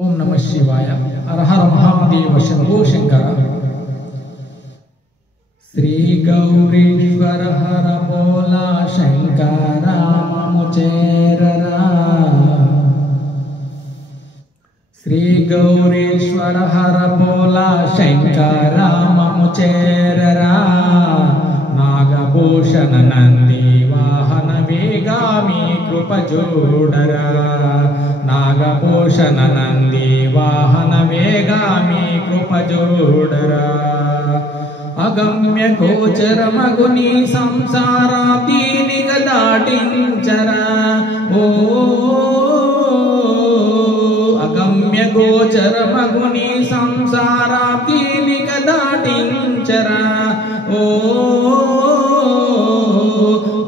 ఓం నమ శివాయ. హర హర మహాదేవ శంభో శంకర. శ్రీ గౌరీశ్వర హర బోలా శంకర మము చేరరా. శ్రీ గౌరీశ్వర హర బోలా శంకర మము చేరరా. నాగభూషణ నంది వాహన వేగామి కృప చూడరా. నాగభూషణ నంది వాహన వేగామి కృప చూడరా. అగమ్య గోచరమగుని సంసారాబ్దినిగ దాటించరా. ఓ అగమ్య గోచరమగుని సంసారాబ్దినిగ దాటించరా. ఓ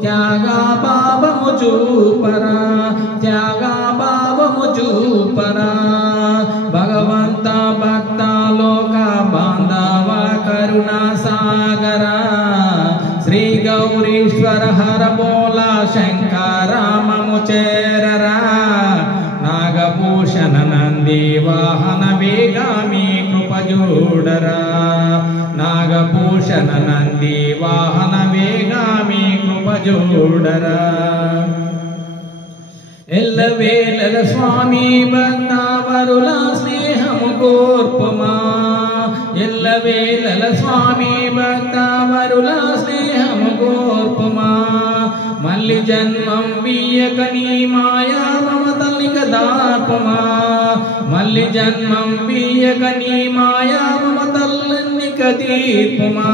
త్యాగా భావము చూపరా. త్యాగా భావము చూపరా. భగవంత భక్త లోక బాంధవ కరుణా సాగరా. శ్రీ గౌరీశ్వర హర బోలా శంకర మము చేరరా. నాగభూషణ నంది వాహన వేగామి కృప చూడరా. నాగభూషణ నంది వాహన వేగామి కృప చూడరా. ఎల్లవేళల స్వామి భక్తవరుల స్నేహము కోర్పుమా. ఎల్లవేళల స్వామి భక్తవరుల స్నేహము కోర్పుమా. మళ్ళీ జన్మం వీయక నీ మాయా మమతల్నిక దార్పమా. మళ్ళీ జన్మం వీయక నీ మాయా మమతల్నిక తీర్పుమా.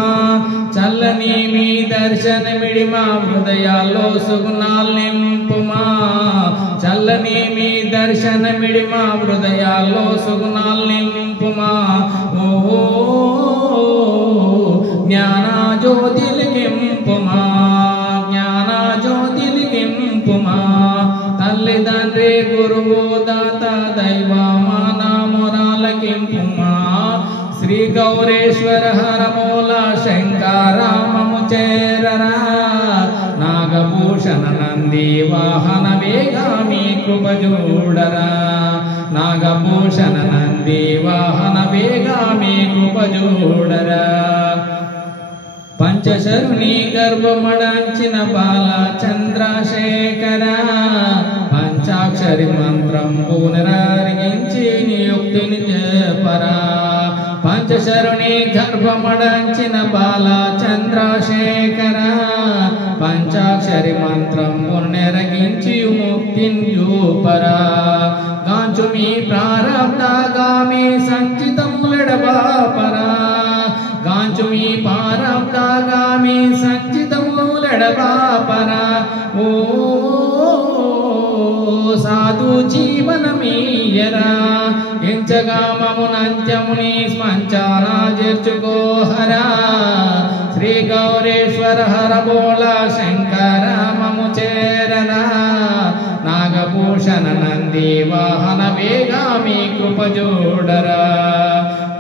చల్లని మీ దర్శనమిడి మా హృదయాల్లో సుగుణాలు నింపుమా. చల్లని మీ దర్శనమిడి మా హృదయాల్లో సుగుణాలు నింపుమా. ఓ జ్ఞాన జ్యోతిలిగింపుమా. జ్ఞాన జ్యోతిలిగింపుమా. తల్లిదండ్రి గురువు దాత దైవమాన మొరాలకింపుమా. శ్రీ గౌరీశ్వర హర బోలా శంకర మము చేరరా. నాగభూషణ నంది వాహన వేగామి కృప చూడరా. నాగభూషణ నంది వాహన వేగామి కృప చూడరా. పంచశరుని గర్భమడంచిన బాల చంద్రశేఖర. పంచాక్షరి మంత్రం పునరాగించి నియుక్తిని చెప్పరా. పంచశరుని గర్భమడంచిన బాల చంద్రశేఖర. పంచాక్షరి మంత్రం పునరగించి ముక్తిని చూపరా. గాంచు మీ ప్రారబ్ధగామి సంచితములెడబాపరా. గాంచు మీ ప్రారబ్ధగామి సంచితములెడబాపరా. ఓ సాధు జీవనమీయరా. ఎంచగా మమునంత్యముని స్మంచాన చేర్చుకోహరా. శ్రీ గౌరీశ్వర హర బోలా శంకర మము చేరరా. నాగభూషణ నంది వాహన వేగామి కృప చూడరా.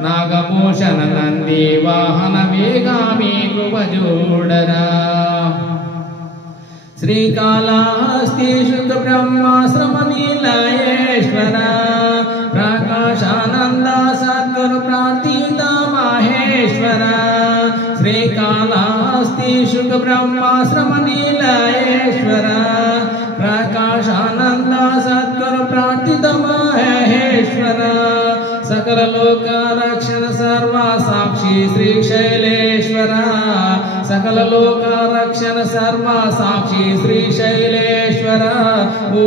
నాగభూషణ నంది వాహన వేగామి కృప చూడరా. శ్రీకాళహస్తి శుద్ధ బ్రహ్మాశ్రమ నీలయేశ్వర. ప్రకాశానంద సద్గురు ప్రార్థిత మహేశ్వర. శ్రీకాళహస్తి శుద్ధ బ్రహ్మాశ్రమ నీలయేశ్వర. ప్రకాశానంద సద్గురు ప్రార్థిత మహేశ్వర. సకల లోక రక్షణ సర్వ సాక్షి శ్రీశైలేశ్వర. సకల లోక రక్షణ సర్వ సాక్షి శ్రీశైలేశ్వర. ఓ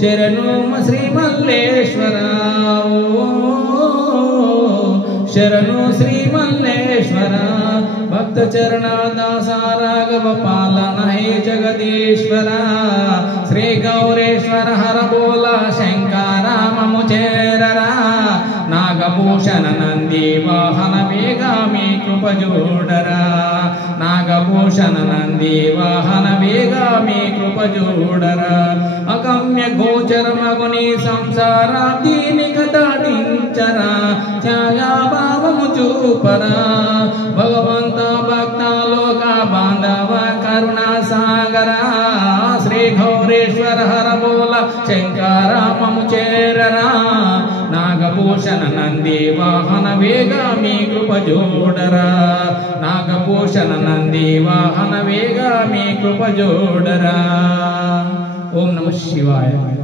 శరణు శ్రీ మల్లేశ్వర. ఓ శరణు శ్రీ మల్లేశ్వర. భక్త చరణ దాస రాఘవ పాలన హే జగదీశ్వర. శ్రీ గౌరీశ్వర హర బోలా శంకర మము చేరరా. నాగభూషణ నంది వాహన వేగామి కృప చూడరా. నాగభూషణ నంది వాహన వేగామి కృప చూడరా. అగమ్య గోచరమగుని సంసారాబ్దినిగ దాటించరా. త్యాగా భావము చూపరా. భగవంత భక్త లోక బాంధవ కరుణా సాగరా. శ్రీ గౌరీశ్వర హర బోలా శంకర ధామము చేరరా నాగభూషణ నంది వాహన వేగా మీ కృప జోడరా నాగభూషణ నంది వాహన వేగా మీ కృప జోడరా. ఓం నమః శివాయ.